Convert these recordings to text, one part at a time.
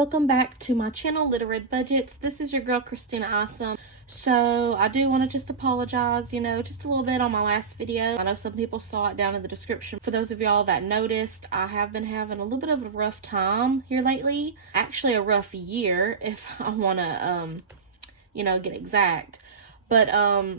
welcome back to my channel, Little Red Budgets. This is your girl, Christina Awesome. So, I do want to just apologize, just a little bit on my last video. I know some people saw it down in the description. For those of y'all that noticed, I have been having a little bit of a rough time here lately. Actually, a rough year, if I want to, get exact. But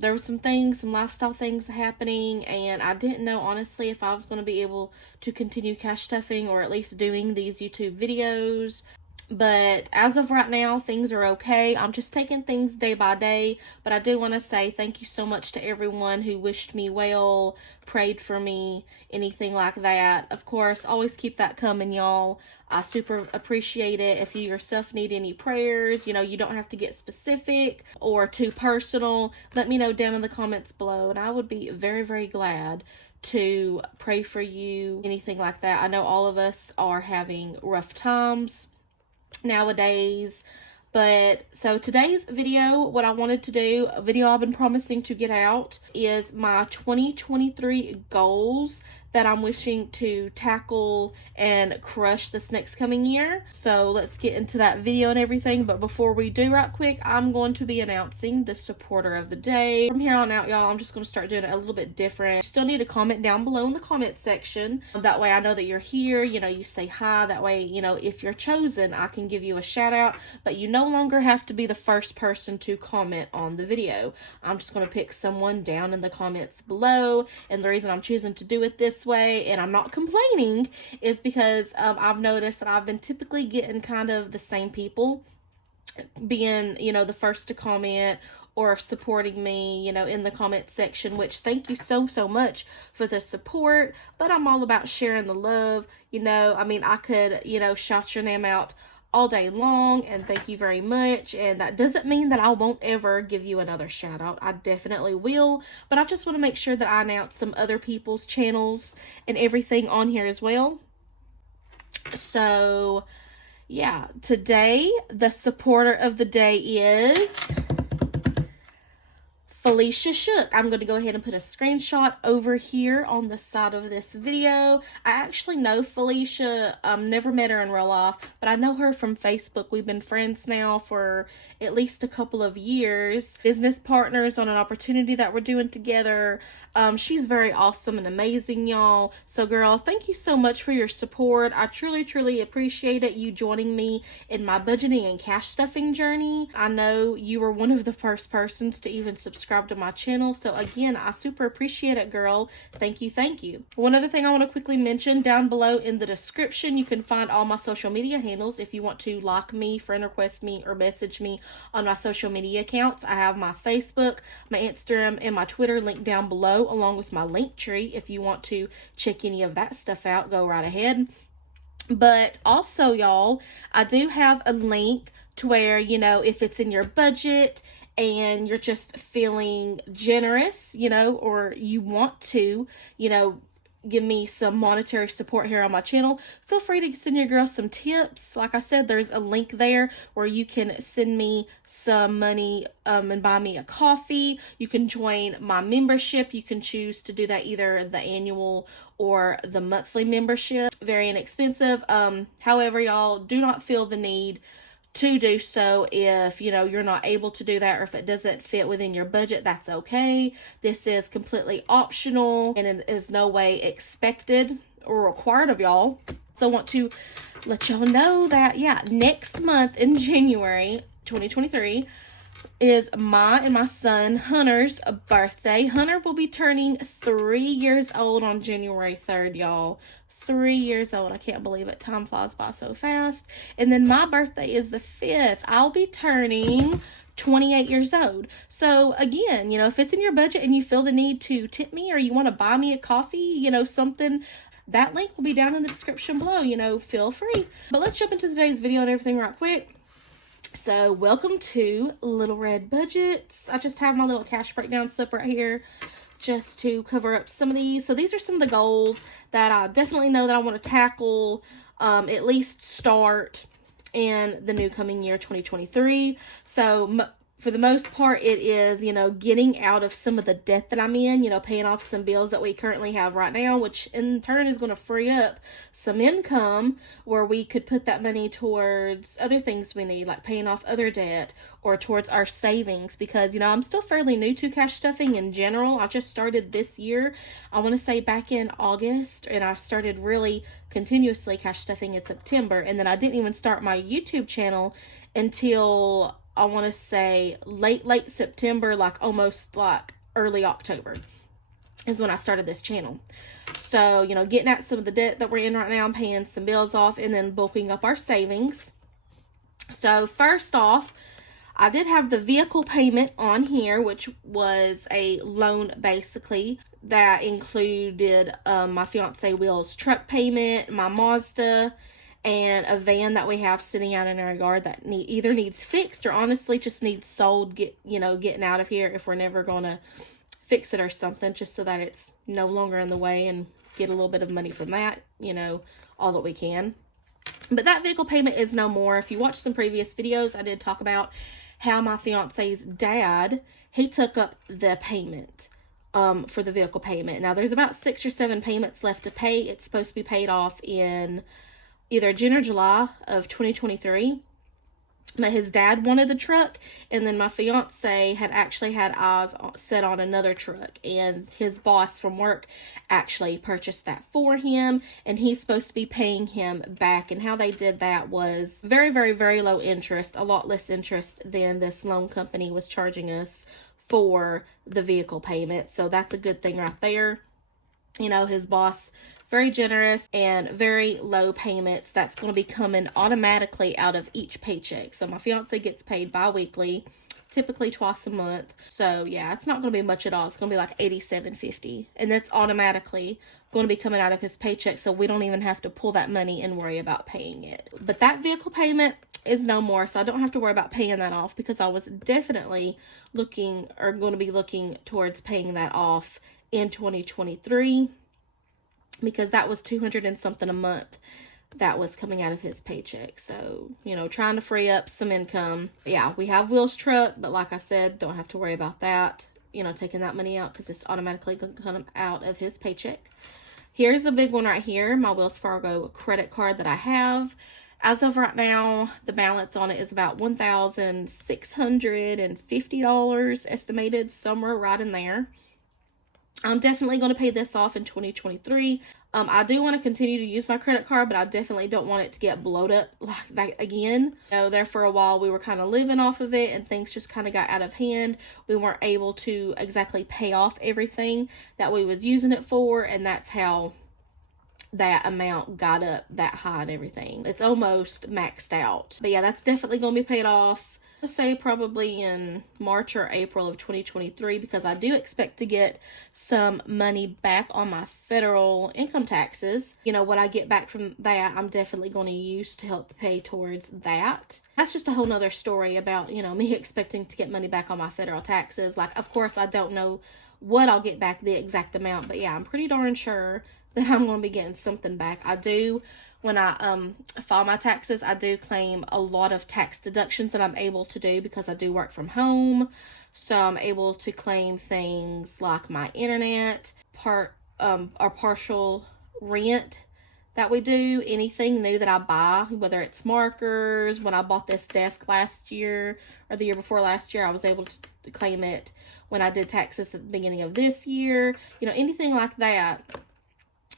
there was some lifestyle things happening, and I didn't know, honestly, if I was going to be able to continue cash stuffing or at least doing these YouTube videos. But as of right now, things are okay. I'm just taking things day by day. But I do want to say thank you so much to everyone who wished me well, prayed for me, anything like that. Of course, always keep that coming, y'all. I super appreciate it. If you yourself need any prayers, you don't have to get specific or too personal. Let me know down in the comments below, and I would be very, very glad to pray for you, anything like that. I know all of us are having rough times nowadays. But so today's video, what I wanted to do, a video I've been promising to get out, is my 2023 goals that I'm wishing to tackle and crush this next coming year. So let's get into that video and everything. But before we do, right quick, I'm going to be announcing the supporter of the day. From here on out, y'all, I'm just going to start doing it a little bit different. You still need to comment down below in the comment section. That way I know that you're here. You say hi. That way, if you're chosen, I can give you a shout out. But you no longer have to be the first person to comment on the video. I'm just going to pick someone down in the comments below. And the reason I'm choosing to do it this way, and I'm not complaining, is because I've noticed that I've been typically getting kind of the same people being, the first to comment or supporting me, in the comment section, which thank you so much for the support. But I'm all about sharing the love. I could, shout your name out all day long, and thank you very much. And that doesn't mean that I won't ever give you another shout out. I definitely will, but I just want to make sure that I announce some other people's channels and everything on here as well. So yeah, today the supporter of the day is Felicia Shook. I'm going to go ahead and put a screenshot over here on the side of this video. I actually know Felicia. Never met her in real life, but I know her from Facebook. We've been friends now for at least a couple of years. Business partners on an opportunity that we're doing together. She's very awesome and amazing, y'all. So, girl, thank you so much for your support. I truly appreciate it. You joining me in my budgeting and cash stuffing journey. I know you were one of the first persons to even subscribe to my channel. So again, I super appreciate it, girl. Thank you. One other thing I want to quickly mention, down below in the description, you can find all my social media handles if you want to like me, friend request me, or message me on my social media accounts. I have my Facebook, my Instagram, and my Twitter linked down below, along with my link tree. If you want to check any of that stuff out, go right ahead. But also, y'all, I do have a link to where, if it's in your budget and you're just feeling generous, or you want to, give me some monetary support here on my channel, feel free to send your girl some tips. Like I said, there's a link there where you can send me some money and buy me a coffee. You can join my membership. You can choose to do that either the annual or the monthly membership. Very inexpensive. However, y'all, do not feel the need to do so if you're not able to do that, or if it doesn't fit within your budget. That's okay. This is completely optional, and it is no way expected or required of y'all. So I want to let y'all know that next month in January 2023 is my and my son Hunter's birthday. Hunter will be turning 3 years old on January 3rd, y'all. 3 years old. I can't believe it. Time flies by so fast. And then my birthday is the 5th. I'll be turning 28 years old. So again, if it's in your budget and you feel the need to tip me, or you want to buy me a coffee, something, that link will be down in the description below. Feel free. But let's jump into today's video and everything right quick. So welcome to Little Red Budgets. I just have my little cash breakdown slip right here, just to cover up some of these. So these are some of the goals that I definitely know that I want to tackle, at least start in the new coming year, 2023. So for the most part, it is, getting out of some of the debt that I'm in, paying off some bills that we currently have right now, which in turn is going to free up some income where we could put that money towards other things we need, like paying off other debt or towards our savings. Because, I'm still fairly new to cash stuffing in general. I just started this year, I want to say back in August, and I started really continuously cash stuffing in September. And then I didn't even start my YouTube channel until, I want to say, late September, like almost like early October is when I started this channel. So, getting at some of the debt that we're in right now, I'm paying some bills off, and then bulking up our savings. So first off, I did have the vehicle payment on here, which was a loan basically that included my fiance Will's truck payment, my Mazda, and a van that we have sitting out in our yard that either needs fixed or honestly just needs sold, getting out of here if we're never going to fix it or something, just so that it's no longer in the way and get a little bit of money from that, all that we can. But that vehicle payment is no more. If you watch some previous videos, I did talk about how my fiance's dad, he took up the payment for the vehicle payment. Now, there's about 6 or 7 payments left to pay. It's supposed to be paid off in either June or July of 2023. But his dad wanted the truck, and then my fiance had actually had eyes set on another truck, and his boss from work actually purchased that for him, and he's supposed to be paying him back. And how they did that was very, very, very low interest, a lot less interest than this loan company was charging us for the vehicle payment. So that's a good thing right there. His boss, very generous and very low payments. That's going to be coming automatically out of each paycheck. So my fiance gets paid bi-weekly, typically twice a month. So yeah, it's not going to be much at all. It's going to be like $87.50, and that's automatically going to be coming out of his paycheck, so we don't even have to pull that money and worry about paying it. But that vehicle payment is no more, so I don't have to worry about paying that off, because I was definitely going to be looking towards paying that off in 2023. Because that was $200 and something a month that was coming out of his paycheck. So, trying to free up some income. Yeah, we have Will's truck, but like I said, don't have to worry about that, taking that money out, because it's automatically going to come out of his paycheck. Here's a big one right here, my Wells Fargo credit card that I have. As of right now, the balance on it is about $1,650 estimated, somewhere right in there. I'm definitely going to pay this off in 2023. I do want to continue to use my credit card, but I definitely don't want it to get blowed up like that again. There for a while, we were kind of living off of it, and things just kind of got out of hand. We weren't able to exactly pay off everything that we was using it for, and that's how that amount got up that high and everything. It's almost maxed out. But yeah, that's definitely going to be paid off. I say probably in March or April of 2023, because I do expect to get some money back on my federal income taxes. What I get back from that, I'm definitely going to use to help pay towards that. That's just a whole nother story about, me expecting to get money back on my federal taxes. Like, of course, I don't know what I'll get back, the exact amount, but yeah, I'm pretty darn sure that I'm going to be getting something back. I do. When I file my taxes, I do claim a lot of tax deductions that I'm able to do because I do work from home. So I'm able to claim things like my internet, or partial rent that we do, anything new that I buy, whether it's markers. When I bought this desk last year or the year before last year, I was able to claim it when I did taxes at the beginning of this year. Anything like that.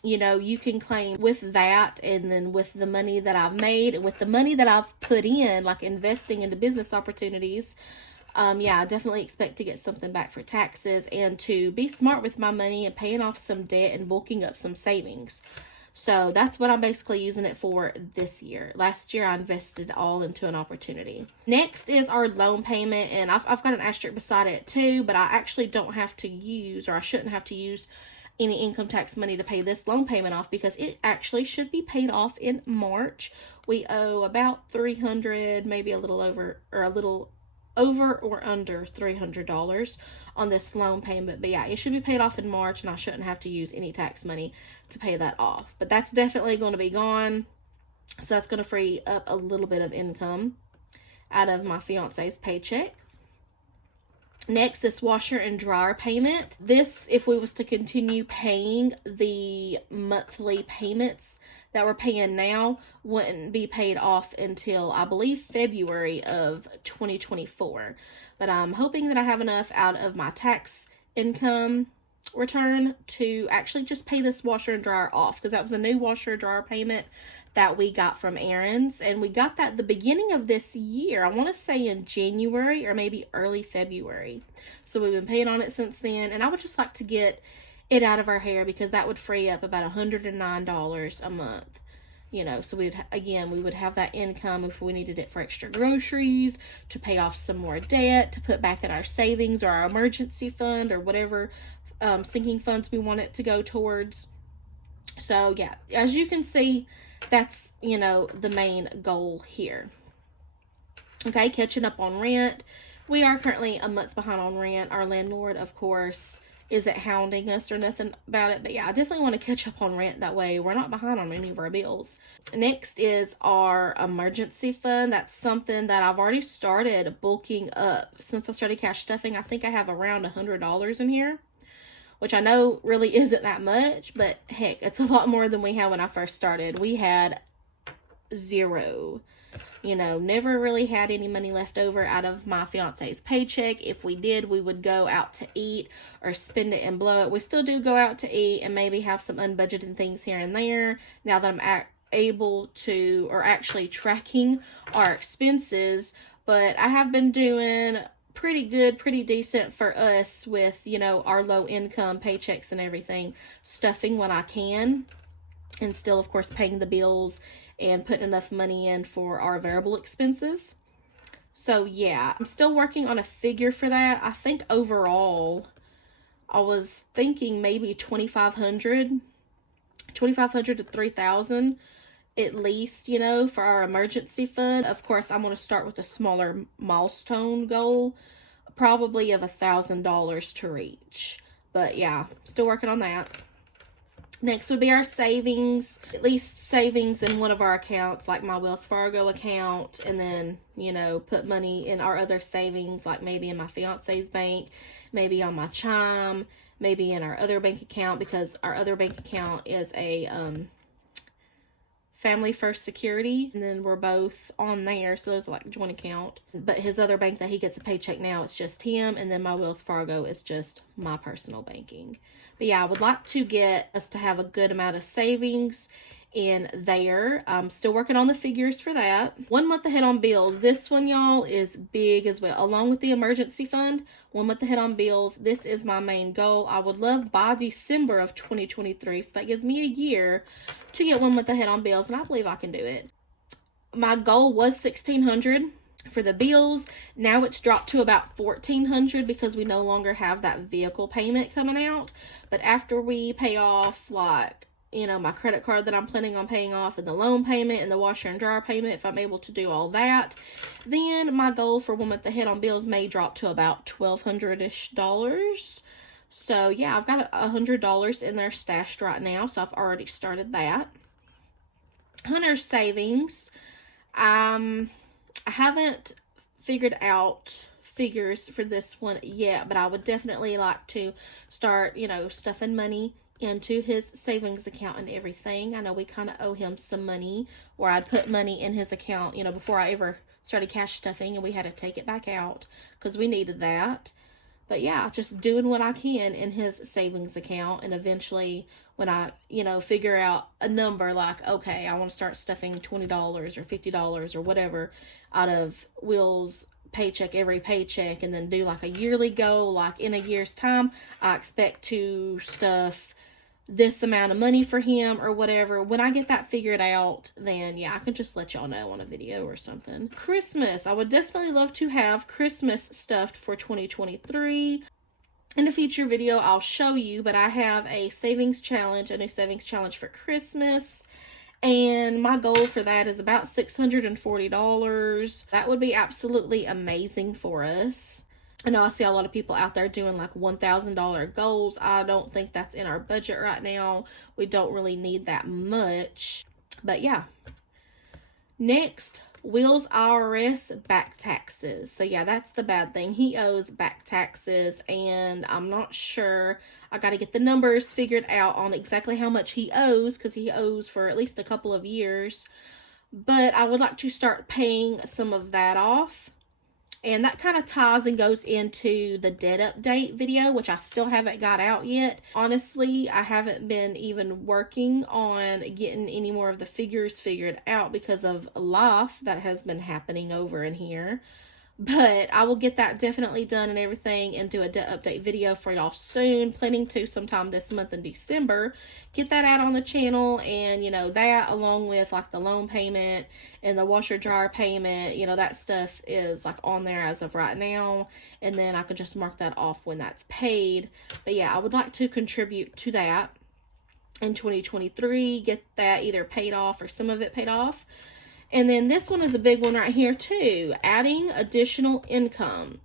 You can claim with that, and then with the money that I've made, and with the money that I've put in, like investing into business opportunities. Yeah, I definitely expect to get something back for taxes, and to be smart with my money and paying off some debt and bulking up some savings. So that's what I'm basically using it for this year. Last year, I invested all into an opportunity. Next is our loan payment, and I've got an asterisk beside it too, but I actually don't have to use, or I shouldn't have to use, any income tax money to pay this loan payment off, because it actually should be paid off in March. We owe about $300, maybe a little over or under $300 on this loan payment. But yeah, it should be paid off in March, and I shouldn't have to use any tax money to pay that off. But that's definitely going to be gone. So that's going to free up a little bit of income out of my fiance's paycheck. Next, this washer and dryer payment. This, if we was to continue paying the monthly payments that we're paying now, wouldn't be paid off until, I believe, February of 2024. But I'm hoping that I have enough out of my tax income return to actually just pay this washer and dryer off, because that was a new washer and dryer payment that we got from Aaron's, and we got that the beginning of this year. I want to say in January or maybe early February. So we've been paying on it since then, and I would just like to get it out of our hair, because that would free up about $109 a month. You know, so we would have that income if we needed it for extra groceries, to pay off some more debt, to put back in our savings or our emergency fund or whatever sinking funds we want it to go towards. So yeah, as you can see, that's, you know, the main goal here. Okay, catching up on rent. We are currently a month behind on rent. Our landlord, of course, isn't hounding us or nothing about it. But yeah, I definitely want to catch up on rent. That way we're not behind on any of our bills. Next is our emergency fund. That's something that I've already started bulking up. Since I started cash stuffing, I think I have around $100 in here, which I know really isn't that much, but heck, it's a lot more than we had when I first started. We had zero. You know, never really had any money left over out of my fiance's paycheck. If we did, we would go out to eat or spend it and blow it. We still do go out to eat and maybe have some unbudgeted things here and there. Now that I'm able to, or actually tracking our expenses, but I have been doing pretty good, pretty decent for us with, you know, our low income paychecks and everything, stuffing when I can, and still, of course, paying the bills and putting enough money in for our variable expenses. So yeah, I'm still working on a figure for that. I think overall, I was thinking maybe $2,500 to $3,000 at least, you know, for our emergency fund. Of course, I'm going to start with a smaller milestone goal, probably of $1,000 to reach. But yeah, still working on that. Next would be our savings, at least savings in one of our accounts, like my Wells Fargo account, and then, you know, put money in our other savings, like maybe in my fiance's bank, maybe on my Chime, maybe in our other bank account, because our other bank account is a Family First Security, and then we're both on there, so there's like a joint account. But his other bank that he gets a paycheck now, it's just him, and then my Wells Fargo is just my personal banking. But yeah, I would like to get us to have a good amount of savings in there. I'm still working on the figures for that. 1 month ahead on bills. This one, y'all, is big as well. Along with the emergency fund, 1 month ahead on bills. This is my main goal. I would love by December of 2023, so that gives me a year to get 1 month ahead on bills, and I believe I can do it. My goal was $1,600 for the bills. Now it's dropped to about $1,400 because we no longer have that vehicle payment coming out. But after we pay off, like, you know, my credit card that I'm planning on paying off, and the loan payment and the washer and dryer payment, if I'm able to do all that, then my goal for 1 month ahead on bills may drop to about $1,200-ish. So yeah, I've got $100 in there stashed right now, so I've already started that. Hunter savings. I haven't figured out figures for this one yet, but I would definitely like to start, you know, stuffing money into his savings account and everything. I know we kind of owe him some money, where I'd put money in his account, you know, before I ever started cash stuffing, and we had to take it back out because we needed that. But yeah, just doing what I can in his savings account, and eventually when I, you know, figure out a number, like, okay, I want to start stuffing $20 or $50 or whatever out of Will's paycheck every paycheck, and then do like a yearly goal, like in a year's time, I expect to stuff this amount of money for him or whatever. When I get that figured out, then yeah, I can just let y'all know on a video or something. Christmas. I would definitely love to have Christmas stuffed for 2023. In a future video, I'll show you, but I have a savings challenge, a new savings challenge for Christmas. And my goal for that is about $640. That would be absolutely amazing for us. I know I see a lot of people out there doing like $1,000 goals. I don't think that's in our budget right now. We don't really need that much. But yeah. Next, Will's IRS back taxes. So yeah, that's the bad thing. He owes back taxes, and I'm not sure. I got to get the numbers figured out on exactly how much he owes, because he owes for at least a couple of years. But I would like to start paying some of that off. And that kind of ties and goes into the debt update video, which I still haven't got out yet. Honestly, I haven't been even working on getting any more of the figures figured out because of life that has been happening over in here. But I will get that definitely done and everything, and do a debt update video for y'all soon. Planning to sometime this month in December get that out on the channel. And you know, that along with like the loan payment and the washer dryer payment, you know, that stuff is like on there as of right now, and then I can just mark that off when that's paid. But yeah, I would like to contribute to that in 2023, get that either paid off or some of it paid off. And then this one is a big one right here too, adding additional income.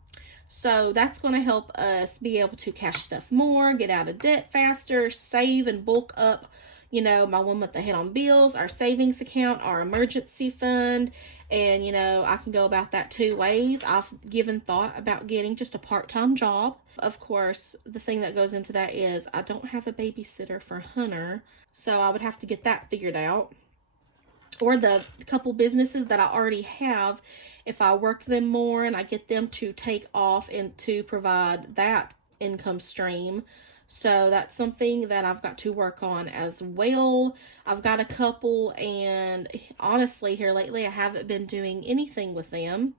So that's going to help us be able to cash stuff more, get out of debt faster, save and bulk up, you know, my 1 month ahead on bills, our savings account, our emergency fund. And, you know, I can go about that 2 ways. I've given thought about getting just a part-time job. Of course, the thing that goes into that is I don't have a babysitter for Hunter, so I would have to get that figured out. Or the couple businesses that I already have, if I work them more and I get them to take off and to provide that income stream. So that's something that I've got to work on as well. I've got a couple, and honestly here lately I haven't been doing anything with them.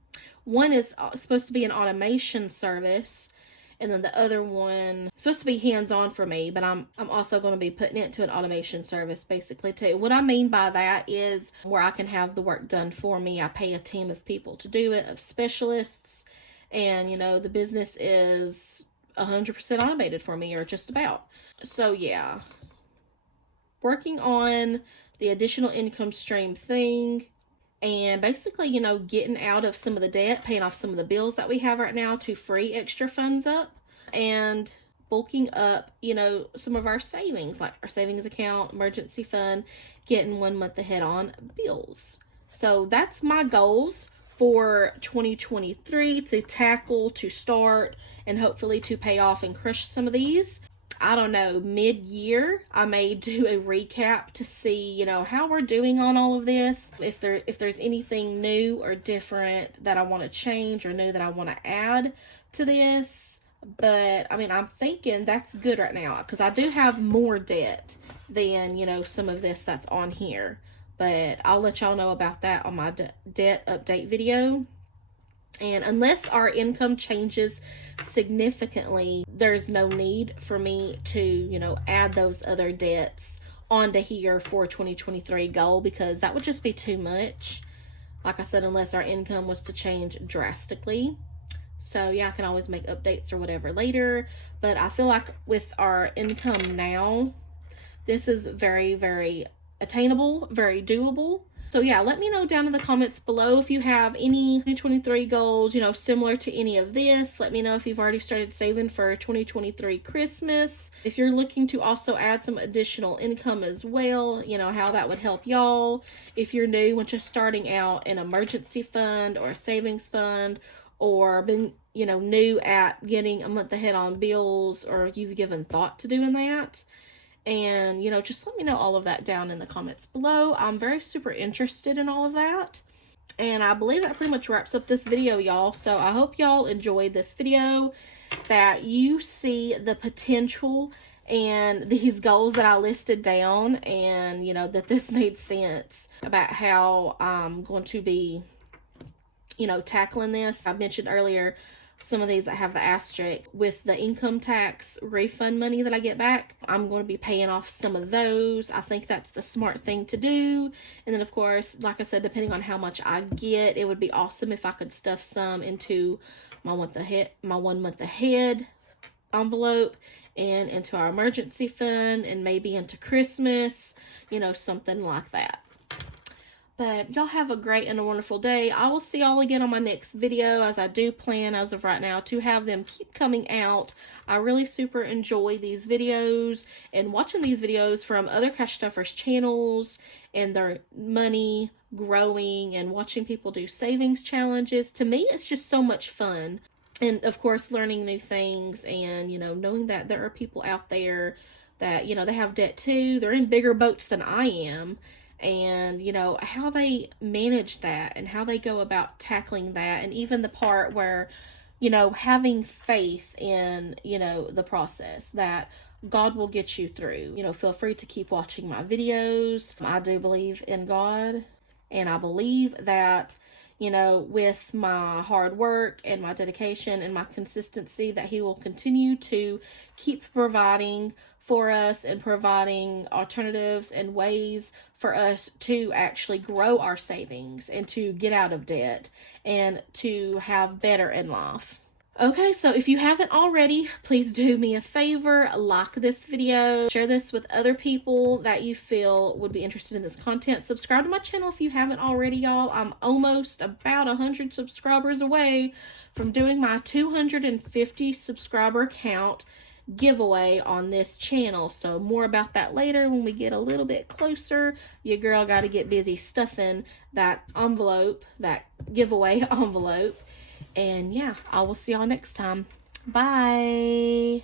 One is supposed to be an automation service, and then the other one is supposed to be hands-on for me, but I'm also going to be putting it to an automation service basically too. What I mean by that is where I can have the work done for me. I pay a team of people to do it, of specialists, and you know, the business is 100% automated for me, or just about. So yeah, working on the additional income stream thing, and basically, you know, getting out of some of the debt, paying off some of the bills that we have right now to free extra funds up, and bulking up, you know, some of our savings, like our savings account, emergency fund, getting 1 month ahead on bills. So that's my goals for 2023 to tackle, to start, and hopefully to pay off and crush some of these. I don't know, mid-year, I may do a recap to see, you know, how we're doing on all of this. If there's anything new or different that I want to change, or new that I want to add to this. But, I mean, I'm thinking that's good right now, because I do have more debt than, you know, some of this that's on here. But I'll let y'all know about that on my debt update video. And unless our income changes significantly, there's no need for me to, you know, add those other debts onto here for 2023 goal, because that would just be too much. Like I said, unless our income was to change drastically. So yeah, I can always make updates or whatever later. But I feel like with our income now, this is very, very attainable, very doable. So yeah, let me know down in the comments below if you have any 2023 goals, you know, similar to any of this. Let me know if you've already started saving for 2023 Christmas. If you're looking to also add some additional income as well, you know, how that would help y'all. If you're new and just starting out, an emergency fund or a savings fund, or been, you know, new at getting a month ahead on bills, or you've given thought to doing that. And, you know, just let me know all of that down in the comments below. I'm very super interested in all of that. And I believe that pretty much wraps up this video, y'all. So I hope y'all enjoyed this video, that you see the potential and these goals that I listed down, and, you know, that this made sense about how I'm going to be, you know, tackling this. I mentioned earlier some of these that have the asterisk with the income tax refund money that I get back. I'm going to be paying off some of those. I think that's the smart thing to do. And then, of course, like I said, depending on how much I get, it would be awesome if I could stuff some into my 1 month ahead envelope, and into our emergency fund, and maybe into Christmas, you know, something like that. But y'all have a great and a wonderful day. I will see y'all again on my next video, as I do plan as of right now to have them keep coming out. I really super enjoy these videos and watching these videos from other Cash Stuffers channels and their money growing and watching people do savings challenges. To me, it's just so much fun. And of course, learning new things and, knowing that there are people out there that, they have debt too. They're in bigger boats than I am. And, how they manage that and how they go about tackling that. And even the part where, having faith in, the process that God will get you through. Feel free to keep watching my videos. I do believe in God, and I believe that, with my hard work and my dedication and my consistency, that He will continue to keep providing for us and providing alternatives and ways for us to actually grow our savings and to get out of debt and to have better in life. Okay, so if you haven't already, please do me a favor, like this video, share this with other people that you feel would be interested in this content. Subscribe to my channel if you haven't already, y'all. I'm almost about 100 subscribers away from doing my 250 subscriber count giveaway on this channel. So more about that later when we get a little bit closer. Your girl got to get busy stuffing that envelope, that giveaway envelope. And yeah, I will see y'all next time. Bye.